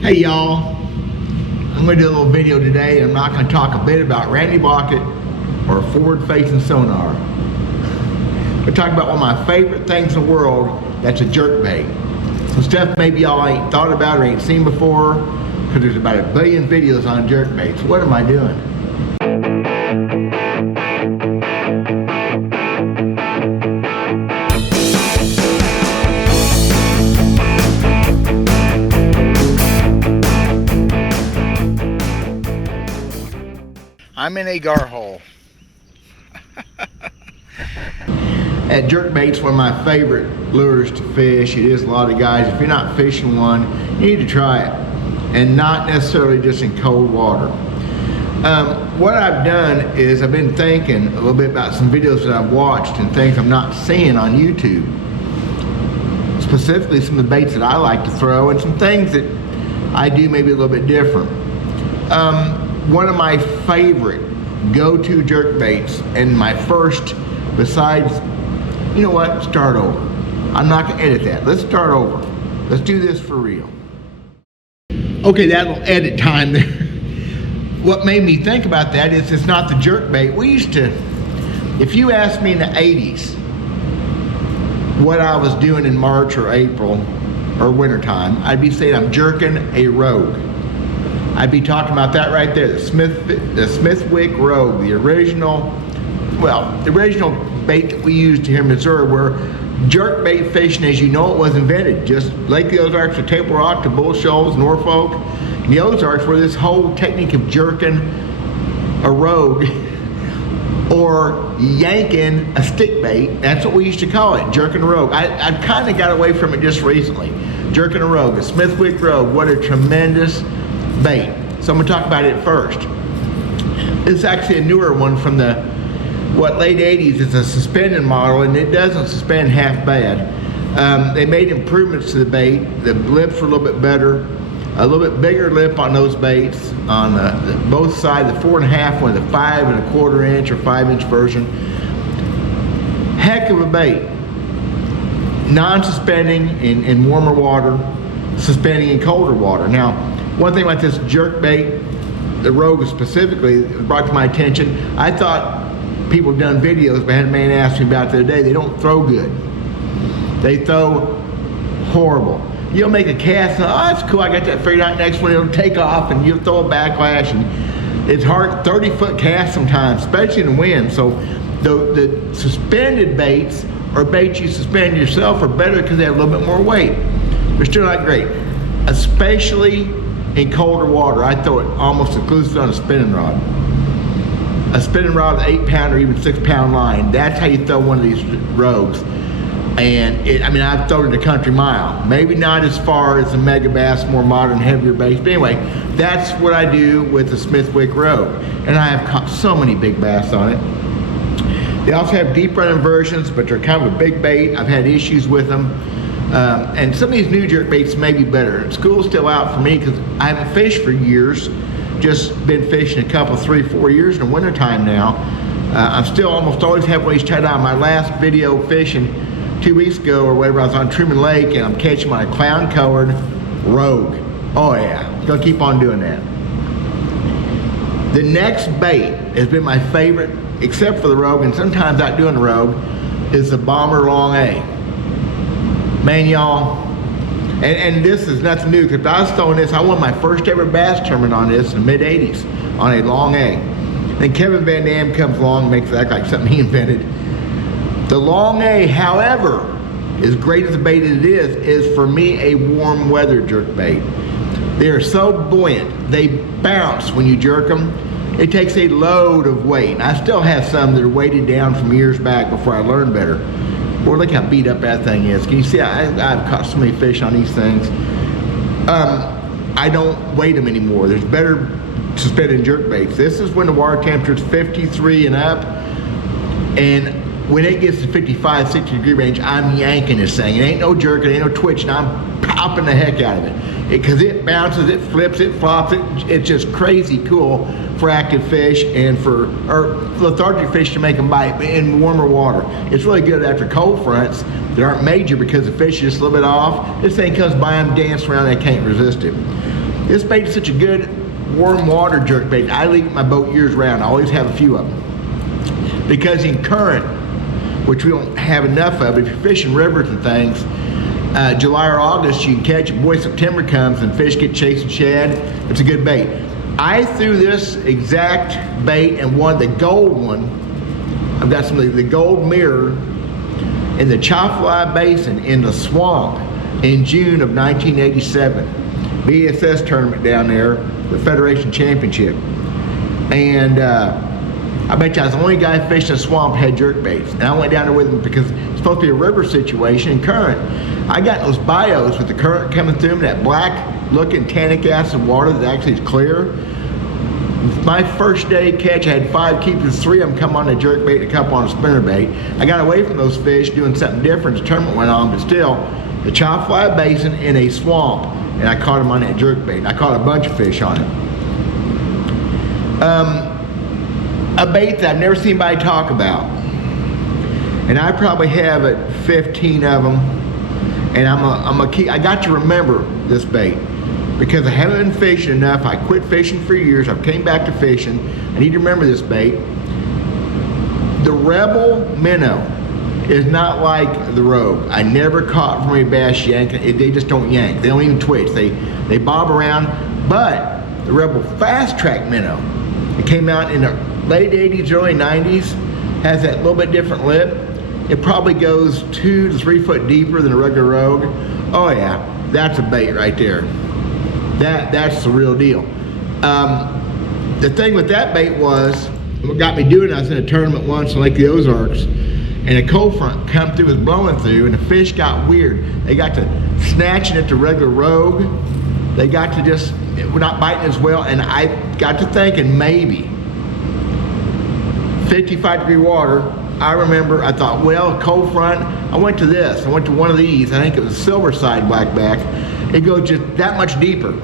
Hey y'all, I'm going to do a little video today. I'm not going to talk a bit about Randy Bucket or forward-facing sonar. I'm going to talk about one of my favorite things in the world, that's a jerkbait. Some stuff maybe y'all ain't thought about or ain't seen before, because there's about 1 billion videos on jerkbaits. What am I doing? I'm in a gar hole. At jerkbait's one of my favorite lures to fish. It is a lot of guys. If you're not fishing one, you need to try it, and not necessarily just in cold water. What I've done is I've been thinking a little bit about some videos that I've watched and things I'm not seeing on YouTube. Specifically some of the baits that I like to throw and some things that I do maybe a little bit different. One of my favorite go-to jerkbaits, and my first, besides, you know what, start over. I'm not gonna edit that. Let's start over. Let's do this for real. Okay, that little edit time there. What made me think about that is it's not the jerkbait. We used to, if you asked me in the 80s what I was doing in March or April or wintertime, I'd be saying I'm jerking a Rogue. I'd be talking about that right there, the Smithwick Rogue, the original bait that we used here in Missouri, where jerkbait fishing, as you know, it was invented. Just Lake the Ozarks to Table Rock to Bull Shoals, Norfolk, and the Ozarks, where this whole technique of jerking a Rogue or yanking a stick bait, that's what we used to call it, jerking a Rogue. I've kind of got away from it just recently. Jerking a Rogue, a Smithwick Rogue, what a tremendous bait. So I'm going to talk about it first. This is actually a newer one from the late 80s. It's a suspended model, and it doesn't suspend half bad. They made improvements to the bait. The lips were a little bit better, a little bit bigger lip on those baits on both sides, the 4.5 one, the 5 1/4 inch or 5-inch version. Heck of a bait. Non-suspending in warmer water, suspending in colder water. Now, one thing about this jerkbait, the Rogue specifically, brought to my attention. I thought people have done videos, but I had a man ask me about it the other day. They don't throw good. They throw horrible. You'll make a cast, and, oh, that's cool, I got that figured out. Next one, it'll take off, and you'll throw a backlash, and it's hard, 30-foot cast sometimes, especially in the wind. So the suspended baits, or baits you suspend yourself, are better because they have a little bit more weight. They're still not great, especially in colder water. I throw it almost exclusively on a spinning rod. A spinning rod with 8-pound or even 6-pound line. That's how you throw one of these Rogues. And I've thrown it a country mile. Maybe not as far as the Mega Bass, more modern, heavier baits. But anyway, that's what I do with the Smithwick Rogue. And I have caught so many big bass on it. They also have deep running versions, but they're kind of a big bait. I've had issues with them. And some of these new jerkbaits may be better. School's still out for me because I haven't fished for years. Just been fishing a couple, 3, 4 years in the wintertime now. I'm still almost always halfway tied on. My last video fishing 2 weeks ago or whatever, I was on Truman Lake, and I'm catching my clown-colored Rogue. Oh yeah, gonna keep on doing that. The next bait has been my favorite, except for the Rogue, and sometimes out doing the Rogue, is the Bomber Long A. Man, y'all, and this is nothing new, because I was throwing this, I won my first ever bass tournament on this in the mid-80s on a Long A. Then Kevin Van Dam comes along and makes it act like something he invented. The Long A, however, as great as a bait as it is for me a warm weather jerkbait. They are so buoyant, they bounce when you jerk them. It takes a load of weight. And I still have some that are weighted down from years back before I learned better. Boy, look how beat up that thing is. Can you see, I've caught so many fish on these things. I don't weight them anymore. There's better suspended jerkbaits. This is when the water temperature is 53 and up. And when it gets to 55, 60 degree range, I'm yanking this thing. It ain't no jerking, it ain't no twitching. I'm popping the heck out of it. Because it bounces, it flips, it flops, it's just crazy cool for active fish and for lethargic fish to make them bite in warmer water. It's really good after cold fronts that aren't major because the fish is just a little bit off. This thing comes by them, dance around, they can't resist it. This bait is such a good warm water jerkbait. I leave my boat years round. I always have a few of them. Because in current, which we don't have enough of, if you're fishing rivers and things, July or August you can catch it. Boy, September comes and fish get chasing shad. It's a good bait. I threw this exact bait and the gold one. I've got some of the gold mirror in the Chafalai Basin in the swamp in June of 1987. BSS tournament down there, the Federation Championship. And I bet you I was the only guy fishing the swamp had jerkbaits. And I went down there with him because it's supposed to be a river situation and current. I got those bios with the current coming through them, that black looking tannic acid water that actually is clear. My first day catch, I had 5 keepers, 3 of them come on a jerkbait and a couple on a spinnerbait. I got away from those fish doing something different. The tournament went on, but still, the Chafalai Basin in a swamp, and I caught them on that jerkbait. I caught a bunch of fish on it. A bait that I've never seen anybody talk about, and I probably have 15 of them, and I got to remember this bait because I haven't been fishing enough. I quit fishing for years. I've came back to fishing. I need to remember this bait. The Rebel minnow is not like the Rogue. I never caught from a bass yanking. They just don't yank. They don't even twitch. They bob around. But the Rebel fast track minnow, it came out in the late 80s, early 90s, has that little bit different lip. It probably goes 2 to 3 foot deeper than a regular Rogue. Oh yeah, that's a bait right there. That's the real deal. The thing with that bait was, what got me doing it, I was in a tournament once in Lake the Ozarks, and a cold front come through, was blowing through, and the fish got weird. They got to snatching at the regular Rogue. They got to just, we're not biting as well, and I got to thinking maybe 55-degree water. I remember, I thought, well, cold front, I went to this. I went to one of these. I think it was silver side blackback. It goes just that much deeper.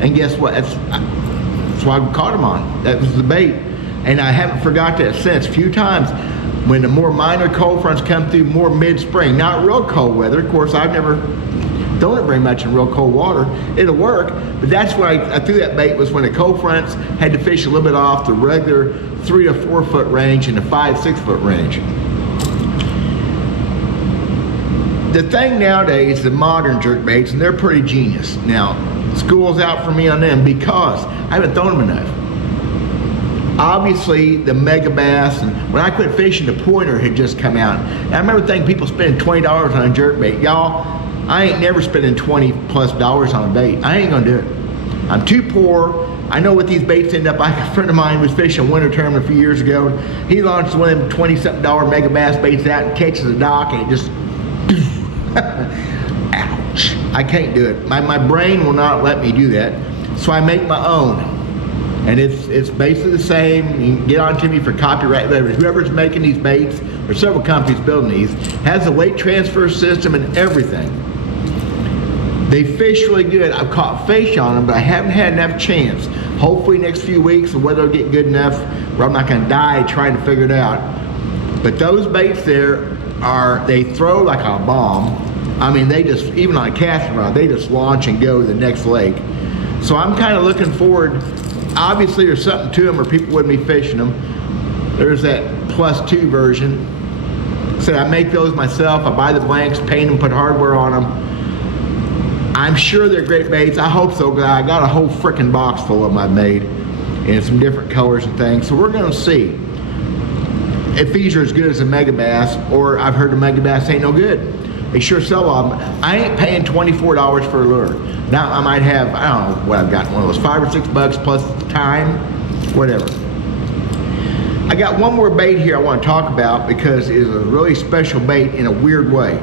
And guess what? That's why I caught them on. That was the bait. And I haven't forgot that since. A few times when the more minor cold fronts come through more mid-spring, not real cold weather. Of course, I've never thrown it very much in real cold water. It'll work, but that's why I threw that bait, was when the cold fronts had to fish a little bit off the regular 3 to 4 foot range and the 5-6 foot range. The thing nowadays, the modern jerkbaits, and they're pretty genius. Now, school's out for me on them because I haven't thrown them enough. Obviously, the mega bass, and when I quit fishing, the pointer had just come out. And I remember thinking people spending $20 on a jerkbait. Y'all, I ain't never spending $20+ on a bait. I ain't gonna do it. I'm too poor. I know what these baits end up. A friend of mine was fishing a winter tournament a few years ago. He launched one of them $20-something mega bass baits out and catches a dock, and it just, ouch. I can't do it. My brain will not let me do that. So I make my own. And it's basically the same. You can get on to me for copyright letters. Whoever's making these baits, there's several companies building these, has a weight transfer system and everything. They fish really good. I've caught fish on them, but I haven't had enough chance. Hopefully next few weeks the weather will get good enough where I'm not gonna die trying to figure it out. But those baits there they throw like a bomb. I mean, they just, even on a casting rod, they just launch and go to the next lake. So I'm kind of looking forward. Obviously there's something to them or people wouldn't be fishing them. There's that +2 version. So I make those myself. I buy the blanks, paint them, put hardware on them. I'm sure they're great baits. I hope so, because I got a whole frickin' box full of them I've made in some different colors and things. So we're gonna see if these are as good as a mega bass, or I've heard the mega bass ain't no good. They sure sell them. I ain't paying $24 for a lure. Now I might have, I don't know what I've got, one of those $5 or $6 plus time, whatever. I got one more bait here I want to talk about because it is a really special bait in a weird way.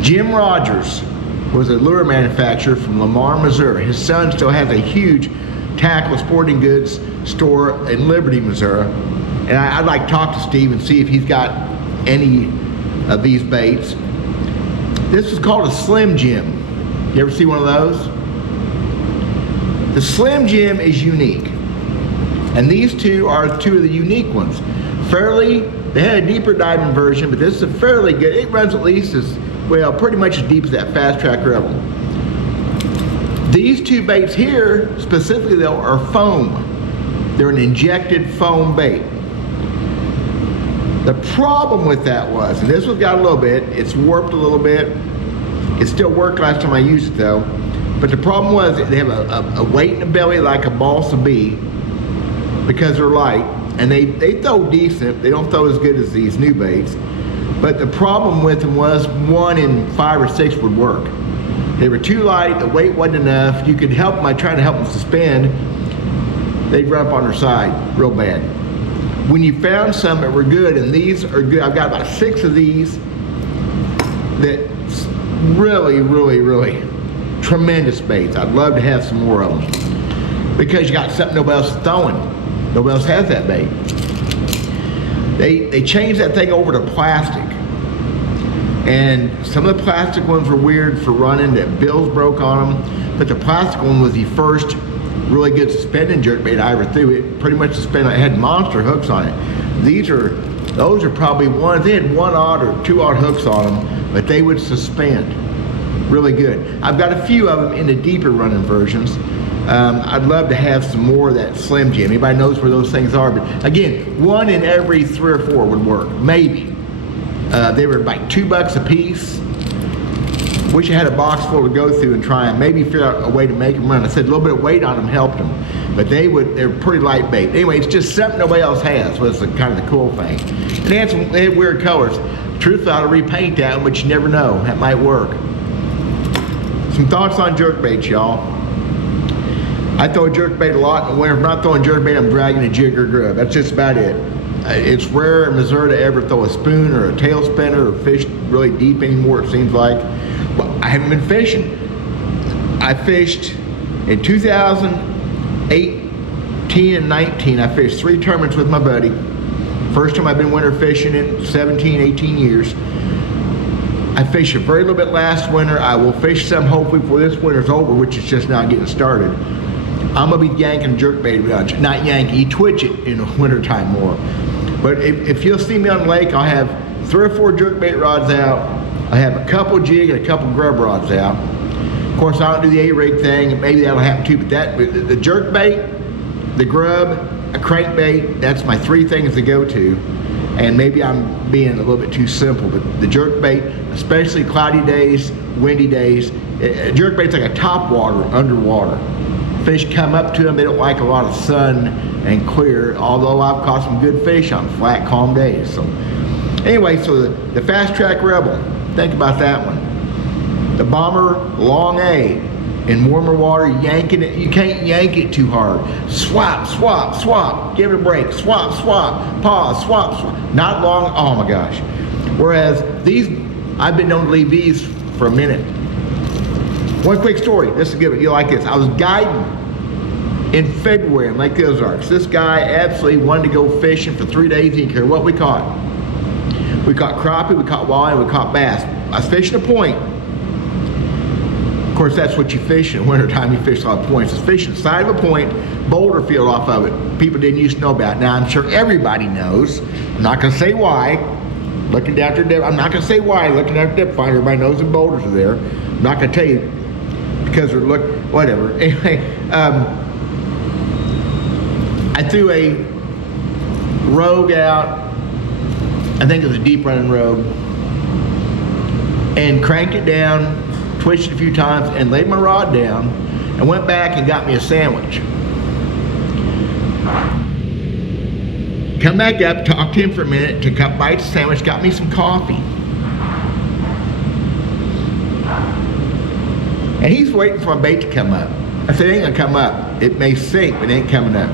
Jim Rogers was a lure manufacturer from Lamar, Missouri. His son still has a huge tackle sporting goods store in Liberty, Missouri. And I'd like to talk to Steve and see if he's got any of these baits. This is called a Slim Jim. You ever see one of those? The Slim Jim is unique. And these two are two of the unique ones. They had a deeper diving version, but this is a fairly good, it runs at least as, well, pretty much as deep as that Fast Track Rebel. These two baits here, specifically though, are foam. They're an injected foam bait. The problem with that was, and this one's got a little bit, it's warped a little bit. It still worked last time I used it though. But the problem was they have a weight in the belly like a balsa bee because they're light. And they throw decent. They don't throw as good as these new baits. But the problem with them was 1 in 5 or 6 would work. They were too light, the weight wasn't enough. You could help them by trying to help them suspend. They'd run up on their side real bad. When you found some that were good, and these are good, I've got about 6 of these that really, really, really tremendous baits. I'd love to have some more of them because you got something nobody else is throwing. Nobody else has that bait. They changed that thing over to plastic. And some of the plastic ones were weird for running, that bills broke on them. But the plastic one was the first really good suspending jerkbait I ever threw. It pretty much suspended. It had monster hooks on it. Those are probably ones, they had 1 aught or 2 aught hooks on them, but they would suspend really good. I've got a few of them in the deeper running versions. I'd love to have some more of that Slim Jim. Anybody knows where those things are? But again, 1 in every 3 or 4 would work, maybe. They were like $2 a piece. Wish I had a box full to go through and try and maybe figure out a way to make them run. I said a little bit of weight on them helped them, but they're pretty light bait. Anyway, it's just something nobody else has, was kind of the cool thing. And they had weird colors. Truthfully, I ought to repaint that one, but you never know. That might work. Some thoughts on jerkbaits, y'all. I throw a jerkbait a lot in the winter. If I'm not throwing jerkbait, I'm dragging a jig or grub. That's just about it. It's rare in Missouri to ever throw a spoon or a tail spinner or fish really deep anymore, it seems like. Well, I haven't been fishing. I fished in 2018 and 19. I fished 3 tournaments with my buddy. First time I've been winter fishing in 17, 18 years. I fished a very little bit last winter. I will fish some hopefully before this winter's over, which is just now getting started. I'm gonna be yanking jerkbait, not yanking, you twitch it in the wintertime more. But if you'll see me on the lake, I'll have 3 or 4 jerkbait rods out. I have a couple jig and a couple grub rods out. Of course, I don't do the A-rig thing, and maybe that'll happen too, but the jerkbait, the grub, a crankbait, that's my 3 things to go to. And maybe I'm being a little bit too simple, but the jerkbait, especially cloudy days, windy days, jerkbait's like a top water, underwater. Fish come up to them, they don't like a lot of sun and clear, although I've caught some good fish on flat, calm days. So anyway, so the Fast Track Rebel, think about that one. The Bomber Long A, in warmer water, yanking it, you can't yank it too hard. Swap, swap, swap, give it a break, swap, swap, pause, swap, swap. Not long, oh my gosh. Whereas these, I've been known to leave these for a minute. One quick story, this is good, you'll like this. I was guiding in February in Lake the Ozarks. This guy absolutely wanted to go fishing for 3 days, he didn't care what we caught. We caught crappie, we caught walleye, we caught bass. I was fishing a point. Of course, that's what you fish in the wintertime, you fish a lot of points. It's fishing the side of a point, boulder field off of it. People didn't used to know about it. Now, I'm sure everybody knows. I'm not gonna say why. Looking down their depth, I'm not gonna say why. Looking down their depth finder, everybody knows the boulders are there. I'm not gonna tell you because they're whatever. Anyway, I threw a Rogue out, I think it was a deep running Rogue, and cranked it down, twitched it a few times, and laid my rod down, and went back and got me a sandwich. Come back up, talked to him for a minute, took a couple bites of sandwich, got me some coffee. And he's waiting for my bait to come up. I said, it ain't gonna come up. It may sink, but it ain't coming up.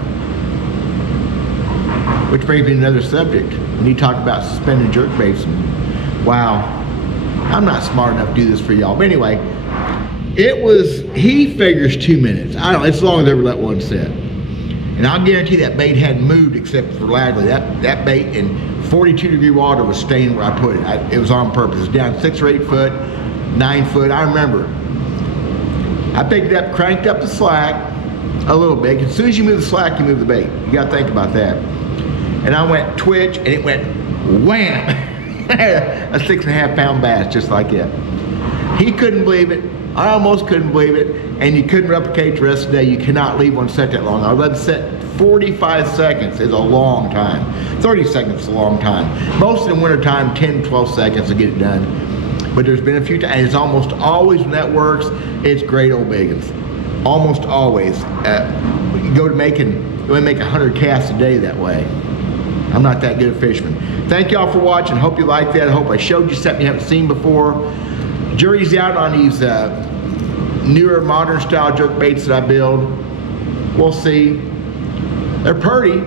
Which brings me to another subject. When you talk about suspended jerkbaits, and wow, I'm not smart enough to do this for y'all. But anyway, he figures 2 minutes. I don't know, it's long as I ever let one sit. And I'll guarantee that bait hadn't moved except for laterally. That bait in 42-degree water was staying where I put it. It was on purpose. It was down 6 or 8 foot, 9 foot, I remember. I picked it up, cranked up the slack a little bit. As soon as you move the slack, you move the bait. You gotta think about that. And I went twitch, and it went wham! A 6.5 pound bass, just like that. He couldn't believe it. I almost couldn't believe it, and you couldn't replicate the rest of the day. You cannot leave one set that long. I let it set 45 seconds is a long time. 30 seconds is a long time. Most in the winter time, 10, 12 seconds to get it done. But there's been a few times, and it's almost always when that works, it's great old biggins. Almost always. You go to making, we make 100 casts a day that way. I'm not that good a fisherman. Thank y'all for watching. Hope you liked that. I hope I showed you something you haven't seen before. Jury's out on these newer modern style jerk baits that I build. We'll see. They're purty.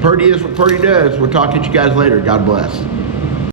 Purty is what purty does. We'll talk to you guys later. God bless.